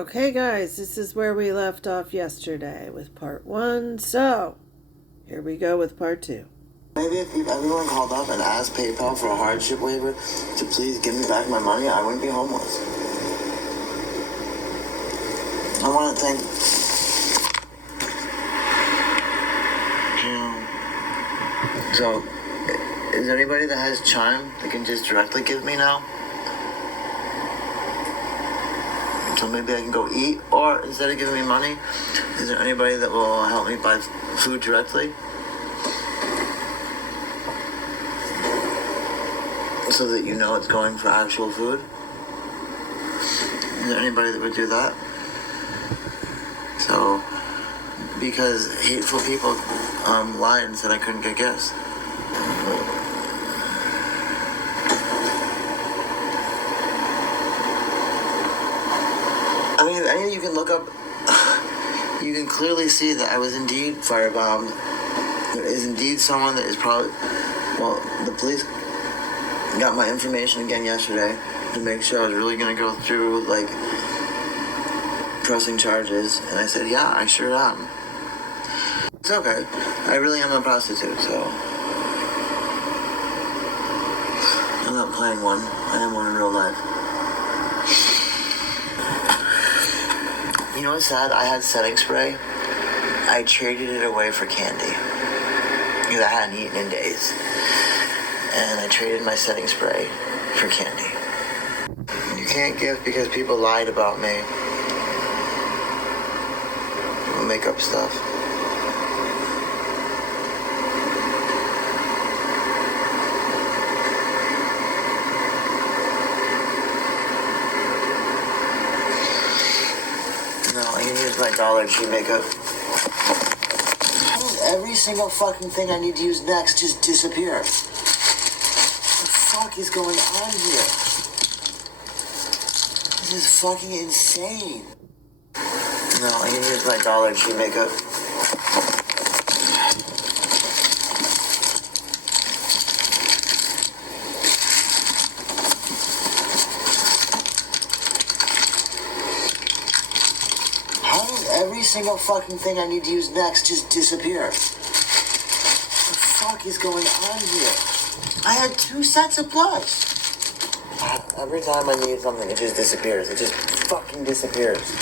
Okay, guys, this is where we left off yesterday with part 1. So, here we go with part 2. Maybe if everyone called up and asked PayPal for a hardship waiver to please give me back my money, I wouldn't be homeless. I want to thank... So, is there anybody that has Chime that can just directly give me now? So maybe I can go eat, or instead of giving me money, is there anybody that will help me buy food directly? So that you know it's going for actual food? Is there anybody that would do that? So, because hateful people lied and said I couldn't get gifts. I mean, if any of you can look up, you can clearly see that I was indeed firebombed. There is indeed someone that is probably, well, the police got my information again yesterday to make sure I was really going to go through, like, pressing charges. And I said, yeah, I sure am. It's okay. I really am a prostitute, so I'm not playing one. I am one in real life. You know what's sad? I had setting spray. I traded it away for candy because I hadn't eaten in days. And I traded my setting spray for candy. You can't give because people lied about me. People make up stuff. No, I can use my Dollar Tree makeup. Every single fucking thing I need to use next just disappear. What the fuck is going on here? This is fucking insane. No, I can use my Dollar Tree makeup. How does every single fucking thing I need to use next just disappear? What the fuck is going on here? I had 2 sets of blush. Every time I need something, it just disappears. It just fucking disappears.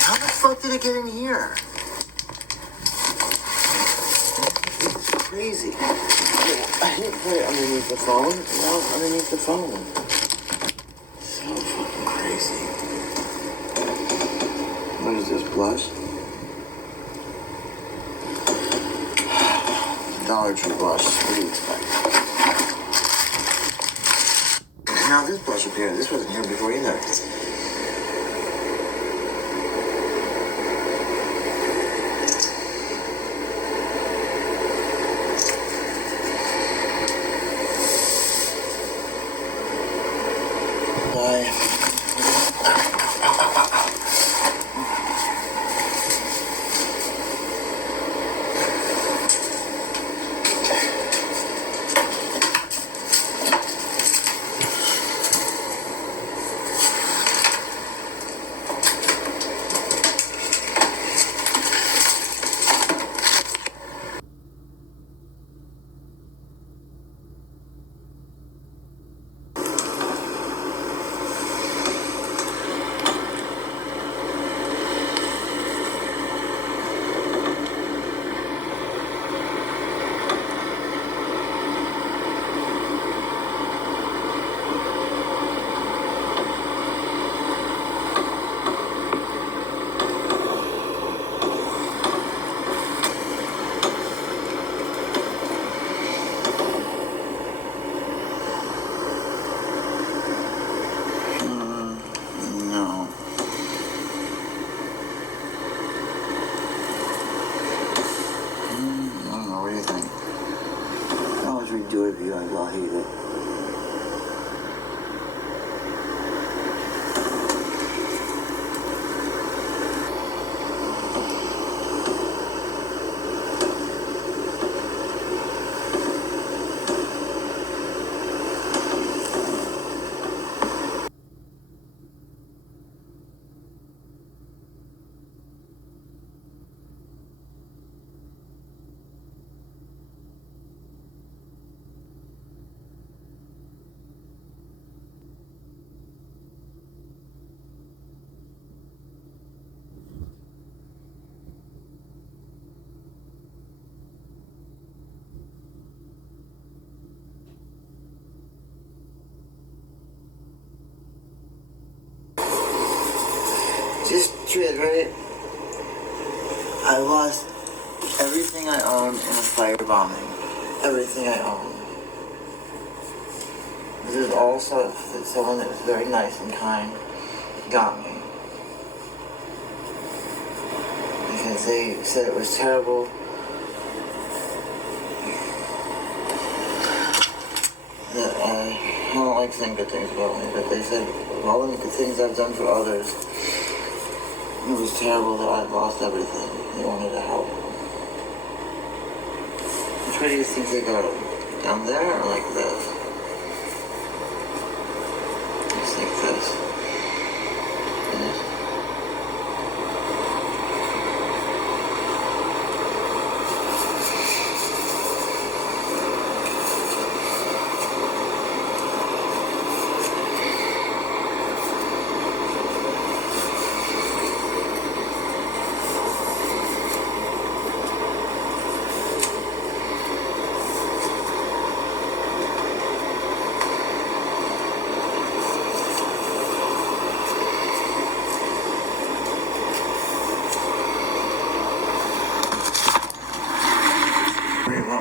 How the fuck did it get in here? It's crazy. I hit put it underneath the phone. Now it's underneath the phone. So fucking crazy. What is this, blush? Dollar Tree blush. What do you expect? Now this blush appeared. This wasn't here before either. Bye. kid, right? I lost everything I owned in a firebombing. Everything I owned. This is all stuff that someone that was very nice and kind got me. Because they said it was terrible. That I don't like saying good things about me, but they said all the good things I've done for others, it was terrible that I'd lost everything. They wanted to help. Which way do you think they go? Down there or like this? Just like this. Yes.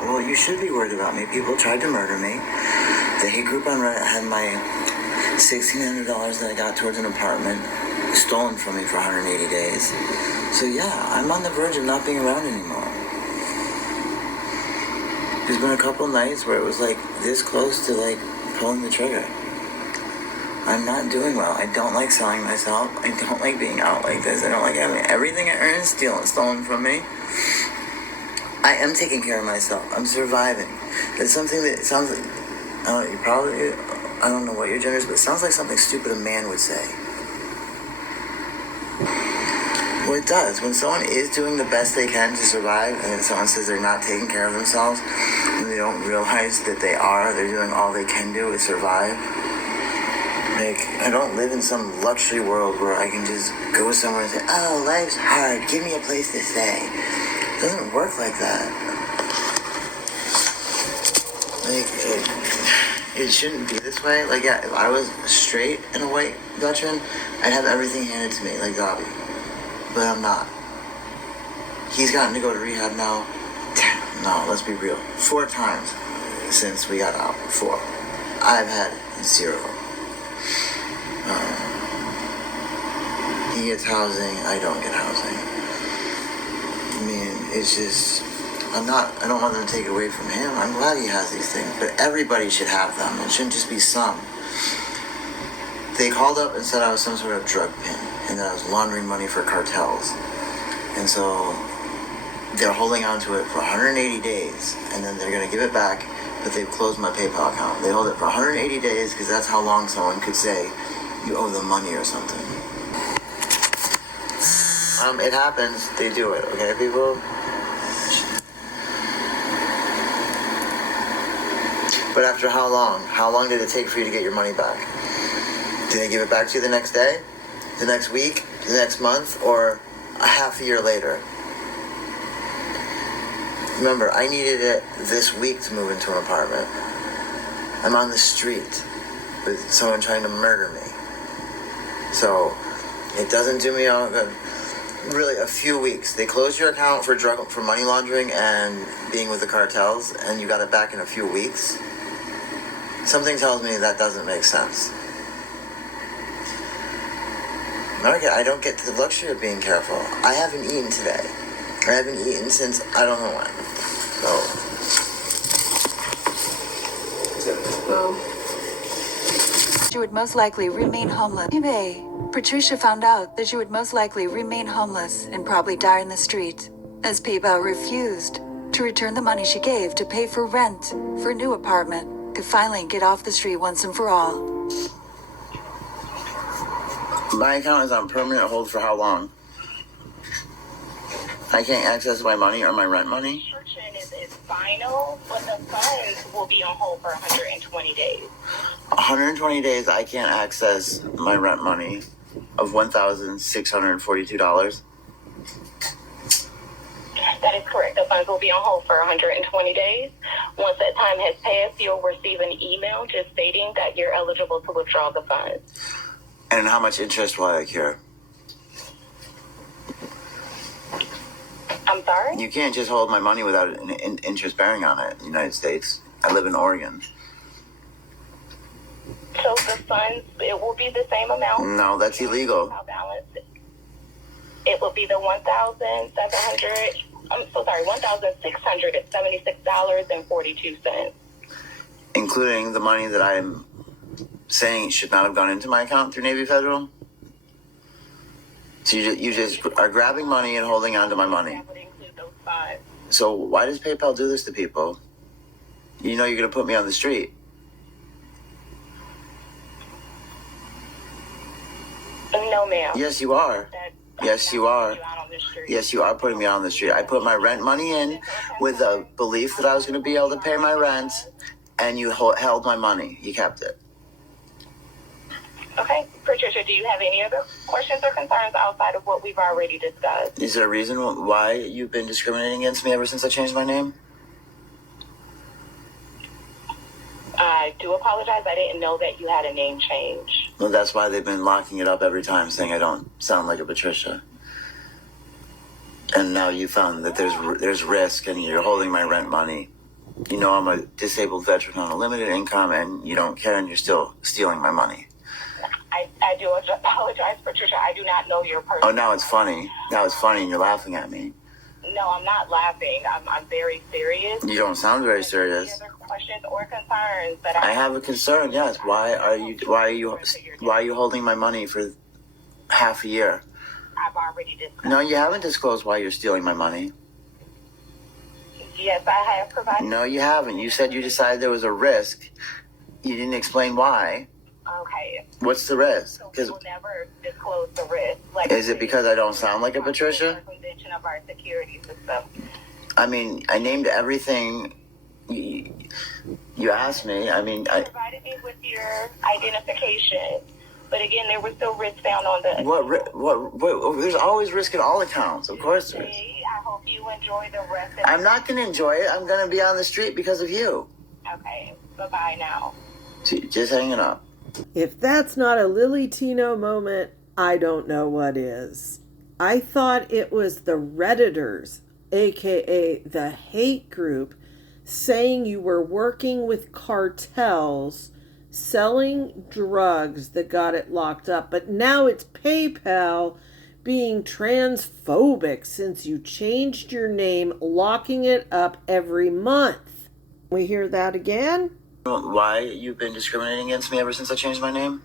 Well, you should be worried about me. People tried to murder me. The hate group on Reddit had my $1,600 that I got towards an apartment stolen from me for 180 days. So yeah, I'm on the verge of not being around anymore. There's been a couple nights where it was like this close to like pulling the trigger. I'm not doing well. I don't like selling myself. I don't like being out like this. I don't like having everything I earn stolen from me. I am taking care of myself. I'm surviving. It's something that sounds like, I don't know what your gender is, but it sounds like something stupid a man would say. Well, it does. When someone is doing the best they can to survive, and then someone says they're not taking care of themselves, and they don't realize that they're doing all they can do to survive. Like, I don't live in some luxury world where I can just go somewhere and say, oh, life's hard, give me a place to stay. It doesn't work like that. Like, it shouldn't be this way. Like, yeah, if I was straight and a white veteran, I'd have everything handed to me, like Dobby. But I'm not. He's gotten to go to rehab now. No, let's be real. 4 times since we got out. 4. I've had 0. He gets housing, I don't get housing. I mean, it's just, I don't want them to take it away from him. I'm glad he has these things, but everybody should have them. It shouldn't just be some. They called up and said I was some sort of drug pin, and that I was laundering money for cartels. And so they're holding on to it for 180 days, and then they're going to give it back, but they've closed my PayPal account. They hold it for 180 days because that's how long someone could say you owe them money or something. It happens. They do it, okay, people? But after how long? How long did it take for you to get your money back? Did they give it back to you the next day? The next week? The next month? Or a half a year later? Remember, I needed it this week to move into an apartment. I'm on the street with someone trying to murder me. So, it doesn't do me all good. Really, a few weeks. They closed your account for money laundering and being with the cartels, and you got it back in a few weeks. Something tells me that doesn't make sense. I don't get the luxury of being careful. I haven't eaten today. I haven't eaten since I don't know when. She would most likely remain homeless. Patricia found out that she would most likely remain homeless and probably die in the street, as PayPal refused to return the money she gave to pay for rent for a new apartment, could finally get off the street once and for all. My account is on permanent hold for how long? I can't access my money or my rent money? Is final, but the funds will be on hold for 120 days. 120 days I can't access my rent money of $1,642. That is correct. The funds will be on hold for 120 days. Once that time has passed, you'll receive an email just stating that you're eligible to withdraw the funds. And how much interest will I accrue? sorry? You can't just hold my money without an interest bearing on it in the United States. I live in Oregon. So the funds, it will be the same amount? No, that's illegal. Balance. It will be the $1,676.42. Including the money that I'm saying should not have gone into my account through Navy Federal? So you just are grabbing money and holding on to my money. That would include those funds. So why does PayPal do this to people? You know you're going to put me on the street. No, ma'am. Yes, you are. Yes, you are. Yes, you are putting me on the street. I put my rent money in with a belief that I was going to be able to pay my rent, and you held my money. You kept it. Okay. Patricia, do you have any other questions or concerns outside of what we've already discussed? Is there a reason why you've been discriminating against me ever since I changed my name? I do apologize. I didn't know that you had a name change. Well, that's why they've been locking it up every time, saying I don't sound like a Patricia. And now you found that there's risk, and you're holding my rent money. You know I'm a disabled veteran on a limited income, and you don't care, and you're still stealing my money. I do apologize, Patricia. I do not know your person. Oh, now it's funny. Now it's funny, and you're laughing at me. No, I'm not laughing. I'm very serious. You don't sound very serious. Any other questions or concerns that I have a concern. Yes. Why are you holding my money for half a year? I've already discussed. No, you haven't disclosed why you're stealing my money. Yes, I have provided. No, you haven't. You said you decided there was a risk. You didn't explain why. Okay. What's the risk? So we Because will never disclose the risk. is it because I don't sound like a Patricia? Circumvention of our security system. I mean, I named everything. You asked me. I mean, I Provided me with your identification, but again, there was still risk found on the. what? There's always risk in all accounts. Of course there is. I hope you enjoy the rest of. I'm not going to enjoy it. I'm going to be on the street because of you. Okay. Bye bye now. Just hanging up. If that's not a Lily Tino moment, I don't know what is. I thought it was the Redditors, aka the hate group, saying you were working with cartels selling drugs that got it locked up. But now it's PayPal being transphobic since you changed your name, locking it up every month. We hear that again? Why you've been discriminating against me ever since I changed my name?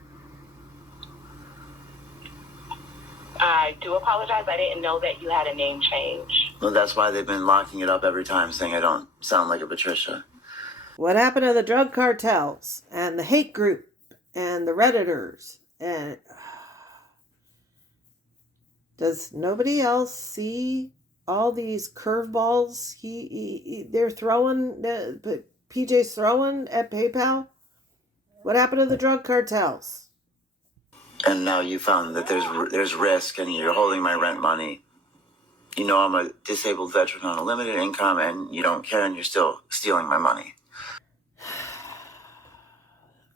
I do apologize. I didn't know that you had a name change. Well, that's why they've been locking it up every time, saying I don't sound like a Patricia. What happened to the drug cartels and the hate group and the Redditors? And does nobody else see all these curveballs they're throwing, PJ's throwing at PayPal? What happened to the drug cartels? And now you found that there's risk, and you're holding my rent money. You know I'm a disabled veteran on a limited income, and you don't care, and you're still stealing my money.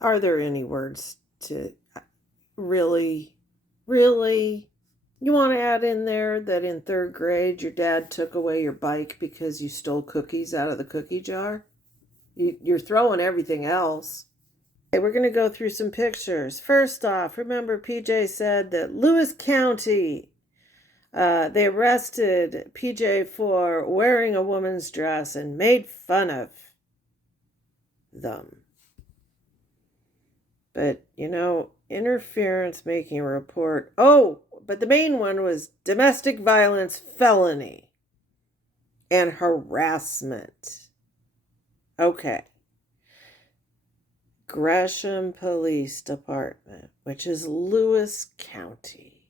Are there any words to really? You want to add in there that in 3rd grade your dad took away your bike because you stole cookies out of the cookie jar? You're throwing everything else. Okay, we're going to go through some pictures. First off, remember PJ said that Lewis County, they arrested PJ for wearing a woman's dress and made fun of them. But, interference, making a report. Oh, but the main one was domestic violence felony and harassment. Okay. Gresham Police Department, which is Lewis County.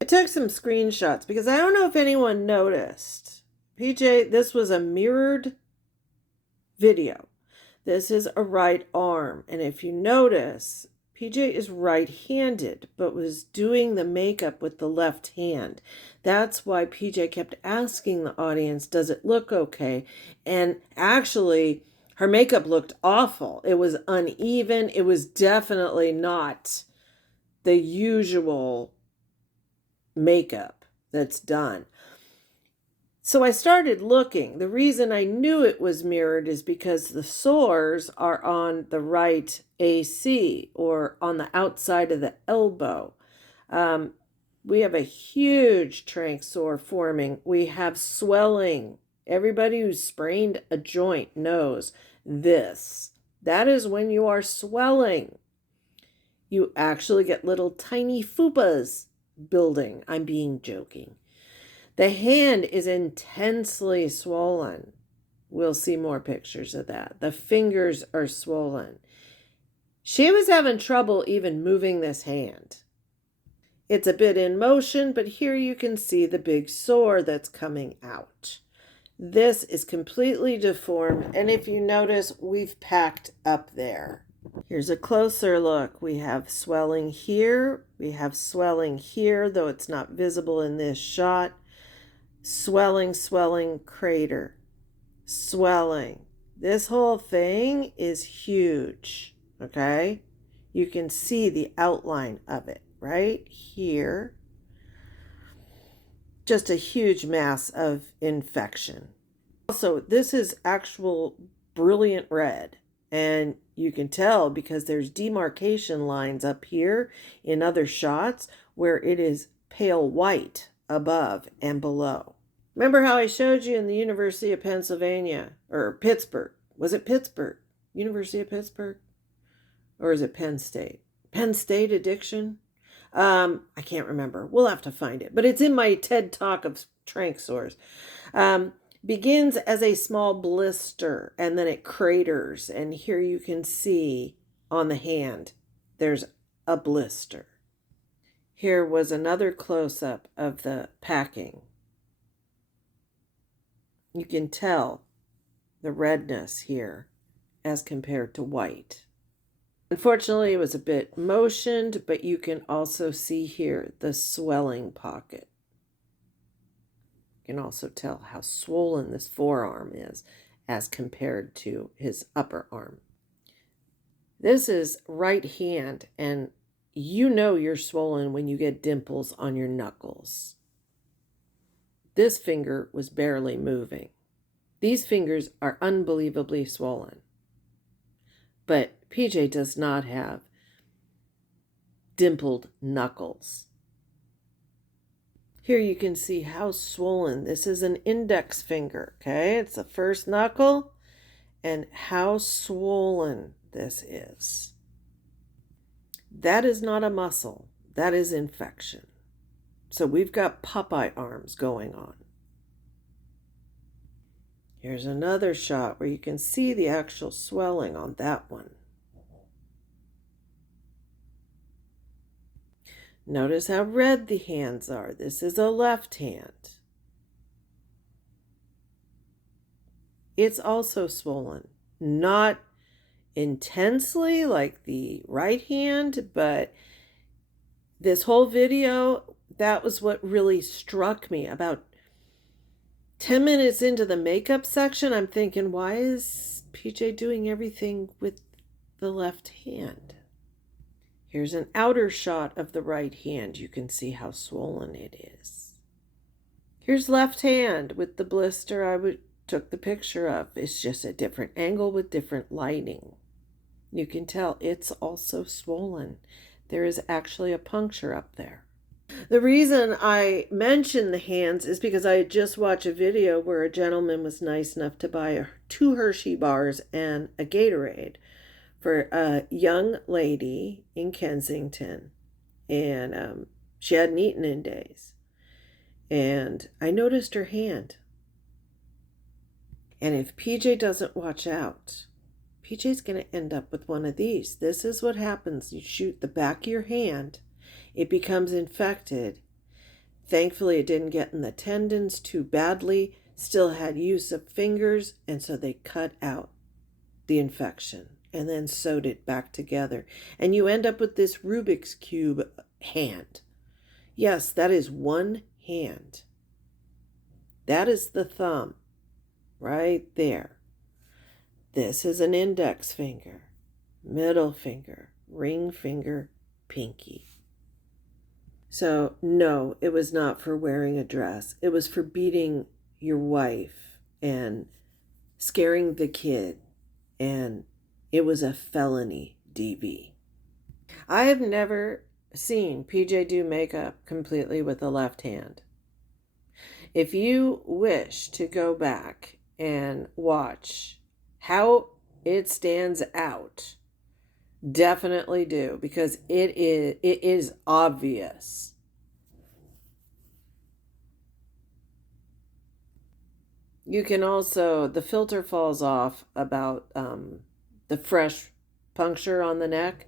I took some screenshots because I don't know if anyone noticed. PJ, this was a mirrored video. This is a right arm. And if you notice, PJ is right-handed, but was doing the makeup with the left hand. That's why PJ kept asking the audience, does it look okay? And actually, her makeup looked awful. It was uneven. It was definitely not the usual makeup that's done. So I started looking. The reason I knew it was mirrored is because the sores are on the right AC, or on the outside of the elbow. We have a huge trank sore forming. We have swelling. Everybody who's sprained a joint knows this. That is when you are swelling. You actually get little tiny fupas building. I'm being joking. The hand is intensely swollen. We'll see more pictures of that. The fingers are swollen. She was having trouble even moving this hand. It's a bit in motion, but here you can see the big sore that's coming out. This is completely deformed, and if you notice, we've packed up there. Here's a closer look. We have swelling here. We have swelling here, though it's not visible in this shot. Swelling, swelling, crater. Swelling. This whole thing is huge, okay? You can see the outline of it right here. Just a huge mass of infection. Also, this is actual brilliant red, and you can tell because there's demarcation lines up here in other shots where it is pale white above and below. Remember how I showed you in the University of Pennsylvania, or Pittsburgh? Was it Pittsburgh? University of Pittsburgh? Or is it Penn State? Penn State addiction? I can't remember. We'll have to find it. But it's in my TED Talk of trank sores. Begins as a small blister, and then it craters. And here you can see on the hand, there's a blister. Here was another close-up of the packing. You can tell the redness here as compared to white. Unfortunately, it was a bit motioned, but you can also see here the swelling pocket. You can also tell how swollen this forearm is as compared to his upper arm. This is right hand, and you know you're swollen when you get dimples on your knuckles. This finger was barely moving. These fingers are unbelievably swollen. But PJ does not have dimpled knuckles. Here you can see how swollen. This is an index finger, okay? It's the first knuckle, and how swollen this is. That is not a muscle. That is infection. So we've got Popeye arms going on. Here's another shot where you can see the actual swelling on that one. Notice how red the hands are. This is a left hand. It's also swollen. Not intensely like the right hand, but this whole video, that was what really struck me. About 10 minutes into the makeup section, I'm thinking, why is PJ doing everything with the left hand? Here's an outer shot of the right hand. You can see how swollen it is. Here's left hand with the blister I took the picture of. It's just a different angle with different lighting. You can tell it's also swollen. There is actually a puncture up there. The reason I mention the hands is because I had just watched a video where a gentleman was nice enough to buy 2 Hershey bars and a Gatorade for a young lady in Kensington. And she hadn't eaten in days. And I noticed her hand. And if PJ doesn't watch out, PJ's going to end up with one of these. This is what happens. You shoot the back of your hand. It becomes infected. Thankfully, it didn't get in the tendons too badly. Still had use of fingers, and so they cut out the infection and then sewed it back together. And you end up with this Rubik's Cube hand. Yes, that is one hand. That is the thumb right there. This is an index finger, middle finger, ring finger, pinky. So no, it was not for wearing a dress. It was for beating your wife and scaring the kid, and it was a felony DV. I have never seen PJ do makeup completely with the left hand. If you wish to go back and watch how it stands out, definitely do, because it is obvious. You can also, the filter falls off about the fresh puncture on the neck.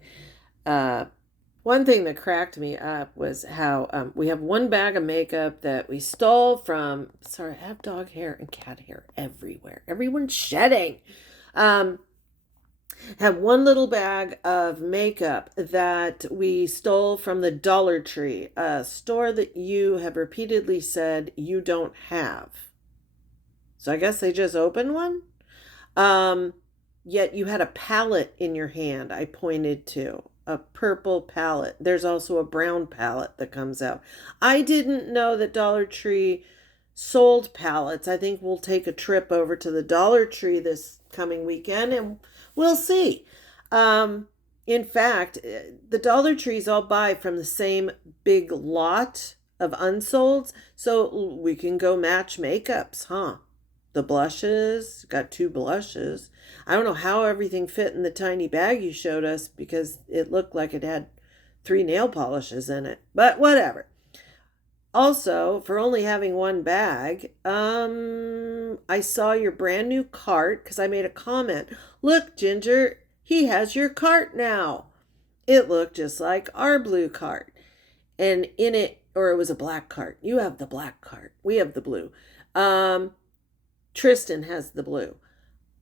One thing that cracked me up was how we have one bag of makeup that we stole from, sorry, I have dog hair and cat hair everywhere. Everyone's shedding. Have one little bag of makeup that we stole from the Dollar Tree, a store that you have repeatedly said you don't have. So I guess they just opened one. Yet you had a palette in your hand, I pointed to. A purple palette. There's also a brown palette that comes out. I didn't know that Dollar Tree sold palettes. I think we'll take a trip over to the Dollar Tree this coming weekend and we'll see. In fact, the Dollar Trees all buy from the same big lot of unsolds, so we can go match makeups, huh? The blushes, got 2 blushes. I don't know how everything fit in the tiny bag you showed us because it looked like it had 3 nail polishes in it, but whatever. Also, for only having one bag, I saw your brand new cart because I made a comment. Look, Ginger, he has your cart now. It looked just like our blue cart. And in it, or it was a black cart. You have the black cart. We have the blue. Tristan has the blue.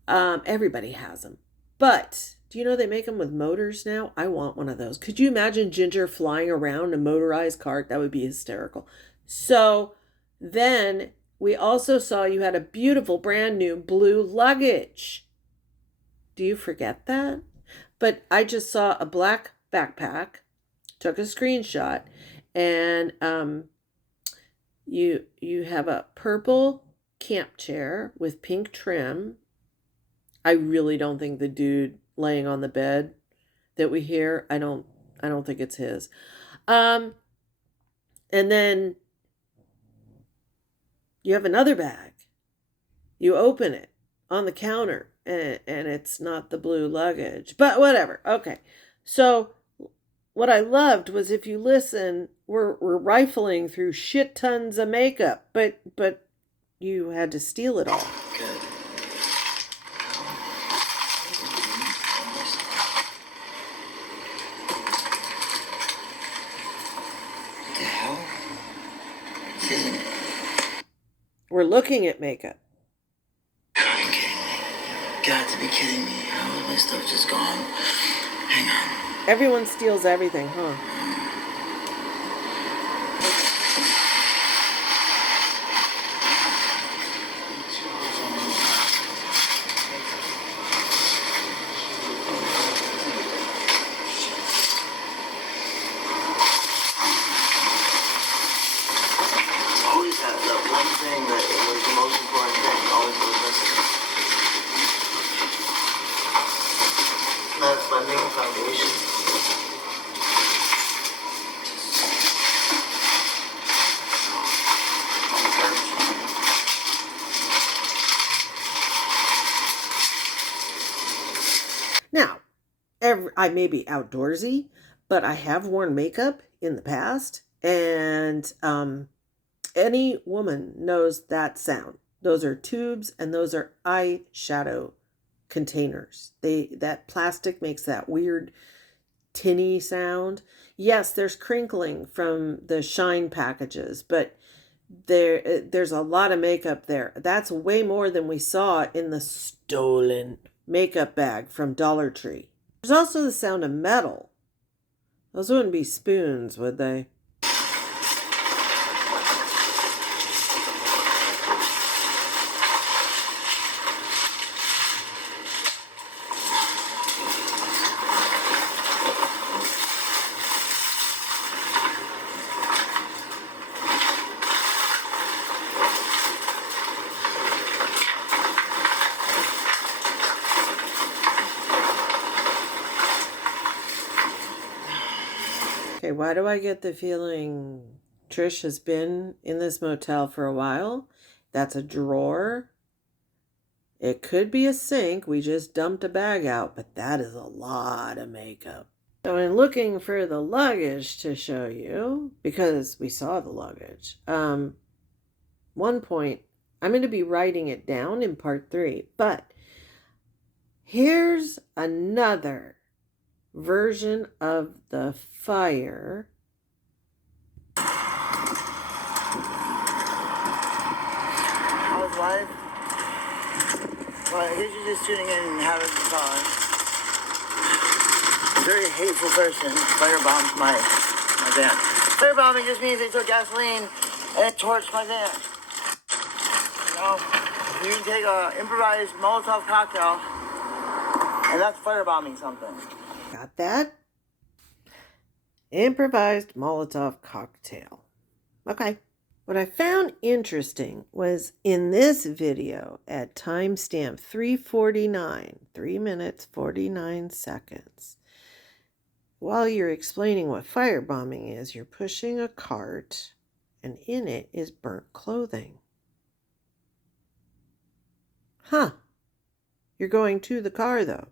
Everybody has them. But do you know they make them with motors now? I want one of those. Could you imagine Ginger flying around a motorized cart? That would be hysterical. So then we also saw you had a beautiful brand new blue luggage. Do you forget that? But I just saw a black backpack, took a screenshot, and you have a purple camp chair with pink trim. I really don't think the dude laying on the bed that we hear, I don't think it's his. And then you have another bag. You open it on the counter and it's not the blue luggage, but whatever. Okay. So what I loved was, if you listen, we're rifling through shit tons of makeup, but you had to steal it all. Good. What the hell? This isn't it. We're looking at makeup. Gotta be kidding me. Got to be kidding me. How is my stuff just gone? Hang on. Everyone steals everything, huh? Always had that one thing that was the most important thing. Always was missing. That's my main foundation. Now, I may be outdoorsy, but I have worn makeup in the past, and any woman knows that sound. Those are tubes, and those are eyeshadow containers. That plastic makes that weird tinny sound. Yes, there's crinkling from the shine packages, but there's a lot of makeup there. That's way more than we saw in the stolen makeup bag from Dollar Tree. There's also the sound of metal. Those wouldn't be spoons, would they? why do I get the feeling Trish has been in this motel for a while? That's a drawer. It could be a sink. We just dumped a bag out, but that is a lot of makeup. So in looking for the luggage to show you, because we saw the luggage, one point, I'm going to be writing it down in part 3, but here's another version of the fire. How's life? Well, I guess you're just tuning in and having some fun. A very hateful person firebombed my van. Firebombing just means they took gasoline and it torched my van. You know, you can take an improvised Molotov cocktail, and that's firebombing something. Got that? Improvised Molotov cocktail. Okay. What I found interesting was in this video at timestamp 3:49, 3 minutes 49 seconds, while you're explaining what firebombing is, you're pushing a cart and in it is burnt clothing. Huh. You're going to the car though.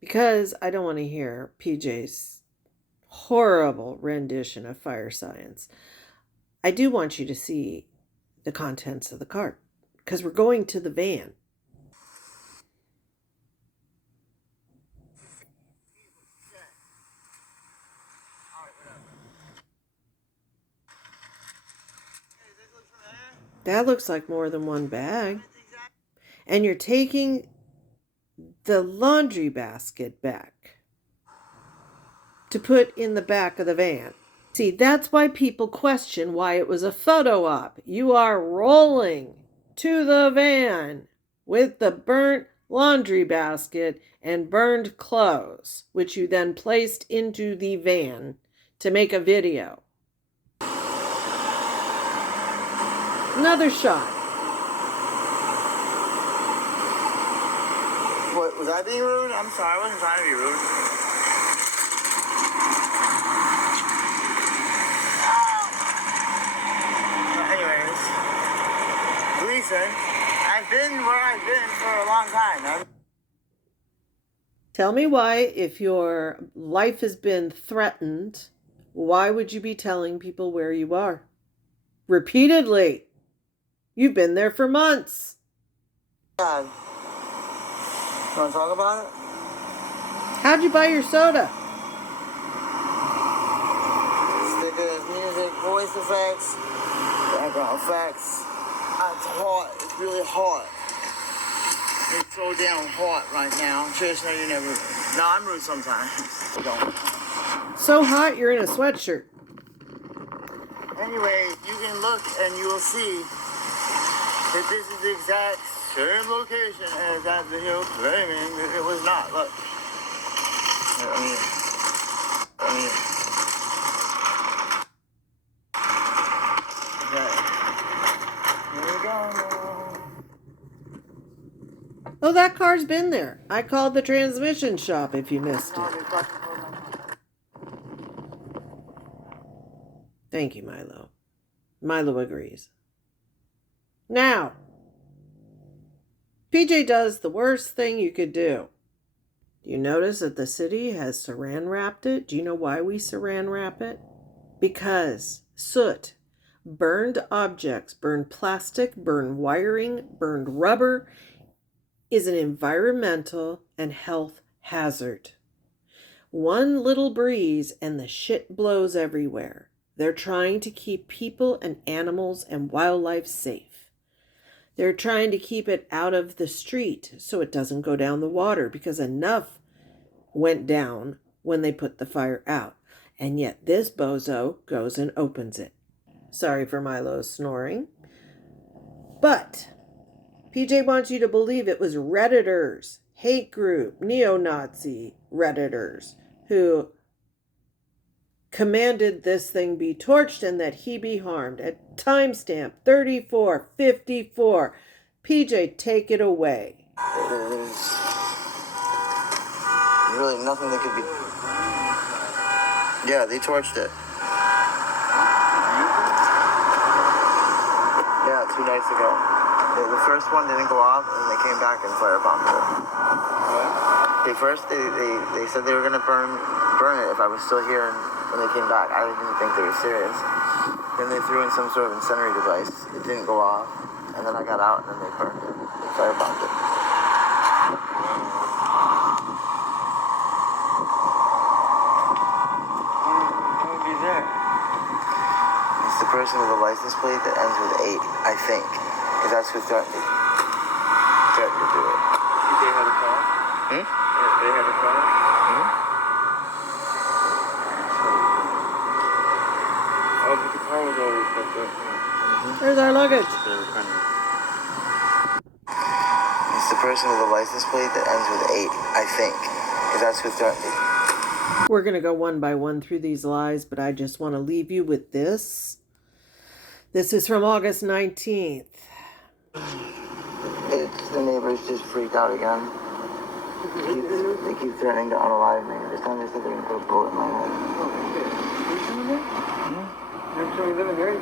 Because I don't want to hear PJ's horrible rendition of fire science, I do want you to see the contents of the cart because we're going to the van. That looks like more than one bag. And you're taking the laundry basket back to put in the back of the van. See, that's why people question why it was a photo op. You are rolling to the van with the burnt laundry basket and burned clothes, which you then placed into the van to make a video. Another shot. What, was I being rude? I'm sorry, I wasn't trying to be rude. Anyways, Lisa, I've been where I've been for a long time. Tell me why, if your life has been threatened, why would you be telling people where you are? Repeatedly. You've been there for months. God. You want to talk about it? How'd you buy your soda? Stickers, music, voice effects, background effects. It's hot. It's really hot. It's so damn hot right now. Trish, no, you never. No, I'm rude sometimes. Don't. So hot you're in a sweatshirt. Anyway, you can look and you will see that this is the exact same location as at the hill claiming that it was not. Look. Okay. Here we go now. Oh, that car's been there. I called the transmission shop if you missed it. Thank you, Milo. Milo agrees. Now, PJ does the worst thing you could do. You notice that the city has saran wrapped it? Do you know why we saran wrap it? Because soot, burned objects, burned plastic, burned wiring, burned rubber is an environmental and health hazard. One little breeze and the shit blows everywhere. They're trying to keep people and animals and wildlife safe. They're trying to keep it out of the street so it doesn't go down the water because enough went down when they put the fire out. And yet this bozo goes and opens it. Sorry for Milo's snoring. But PJ wants you to believe it was Redditors, hate group, neo-Nazi Redditors who commanded this thing be torched and that he be harmed. At timestamp 34:54. PJ, take it away. There's really nothing that could be Yeah, they torched it. Yeah, 2 nights ago. The first one didn't go off, and they came back and firebombed it. What? They said they were gonna burn it if I was still here when they came back. I didn't think they were serious. Then they threw in some sort of incendiary device. It didn't go off, and then I got out, and then they burned it. They firebombed it. Who would be there? It's the person with the license plate that ends with 8, I think. Because that's who threatened to do it. They had a car? Hmm? They had a car? Hmm? Oh, but the car was already fucked up. There's our luggage. They were kind of... It's the person with the license plate that ends with 8, I think. Because that's who threatened to. We're going to go one by one through these lies, but I just want to leave you with this. This is from August 19th. The neighbors just freaked out again. They keep threatening to unalive me. This time they said they're going to put a bullet in my head. You actually live in here?